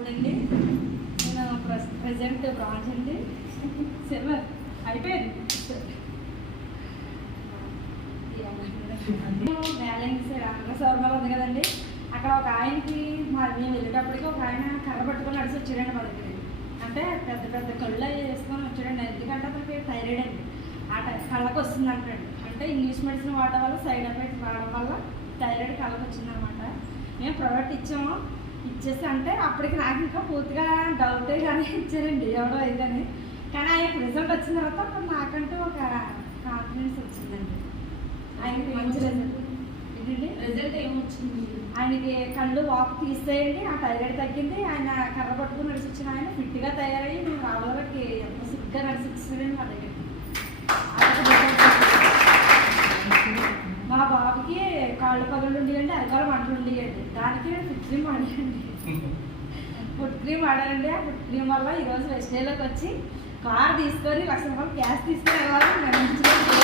ఇప్పుడండి. నేను present branch అండి. Silver అయిపోయింది. బ్యాలెన్స్ అన్న సౌర్మల్ ఉంది కదండి. అక్కడ ఒక ఆయనకి మా మేము వెళ్ళేటప్పటికి ఒక ఆయన కర్ర పట్టుకొని నడిచి వచ్చాడండి మా దగ్గర అంటే పెద్ద పెద్ద కళ్ళు అవి వేసుకొని వచ్చాడండి. ఎందుకంటే అతనికి థైరాయిడ్ అండి. ఆ కళ్ళకు వస్తుంది అంటండి. అంటే ఇంగ్లీష్ మెడిసిన్ వాడడం వల్ల సైడ్ ఎఫెక్ట్స్ వాడడం వల్ల థైరాయిడ్ కళ్ళకు వచ్చిందనమాట. మేము ప్రోడక్ట్ ఇచ్చాము. ఇచ్చేసి అంటే అప్పటికి నాకు ఇంకా పూర్తిగా డౌటే కానీ ఇచ్చారండి ఎవడో అయిందని కానీ ఆయన రిజల్ట్ వచ్చిన తర్వాత అప్పుడు నాకంటూ ఒక కాన్ఫిడెన్స్ వచ్చిందండి. ఆయనకి మంచి రిజల్ట్ ఏమొచ్చింది? ఆయనకి కళ్ళు వాపు తీసేయండి ఆ థైరాయిడ్ తగ్గింది ఆయన కర్ర పట్టుకుని నడిచి వచ్చిన ఆయన ఫిట్గా తయారయ్యి మేము రావాలకి ఎంత సిగ్గా నడిచి వచ్చినారండి మా దగ్గర. మా బాబుకి కాళ్ళు పగలు ఉండేయండి అరకాలు మంటలు ఉండేయండి దానికి ఫుడ్ క్రీమ్ వాడానండి ఫుడ్ క్రీమ్ వాడానండి ఆ ఫుడ్ క్రీమ్ వల్ల ఈరోజు వెస్టేలోకి వచ్చి కార్ తీసుకొని లక్ష రూపాయలు క్యాష్ తీసుకొని వెళ్ళాలి నిర్ణయించుకొని